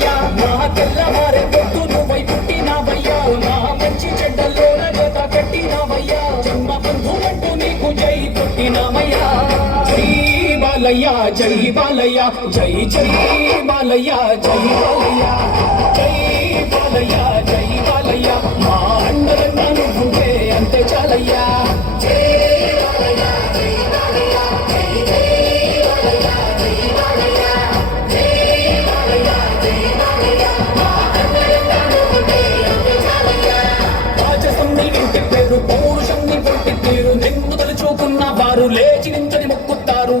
పుట్టినావయ్యా నా తెల్లవారే పొద్దు నువ్వై పుట్టినావయ్యా నా మంచి చెడ్డల్లోన జత కట్టినావయ్యా జన్మ బంధువంటూ నీకు జై పుట్టినామయ్యా జై బాలయ్య జై బాలయ్య జై జై బాలయ్య జై బాలయ్య జై బాలయ్య జై బాలయ్య మా అండరంగా నువ్వుంటే అంతే చాలయ్యా వారు లేచి నించని మొక్కుతారు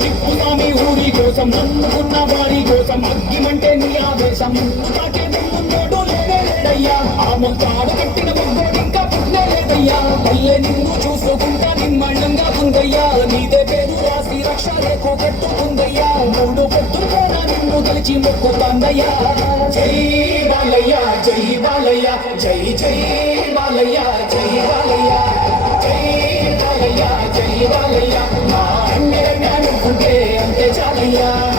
తిప్పుతామి ఊరి కోసం నన్నుకున్న వారి కోసం అగ్గిమంటే నీ ఆవేశం తాకే దమ్మున్నోడు లేడయ్యా ఆ మొత్తాడు కట్టిన మొగ్గోడు ఇంకా పుట్నే లేదయ్యా పల్లె నిన్ను చూసుకుంటా నిమ్మళ్ళంగా ఉందయ్యా నీదే పేరు రాసి రక్ష రేఖో కట్టుకుందయ్యా మూడు పొత్తులైనా నిన్ను కలిసి మొక్కుతాందయ్యా జై బాలయ్య జై బాలయ్య జై జై బాలయ్య జై బాలయ్య జై బాలయ్య జై బాలయ్య మా అంతే చాలయ్యా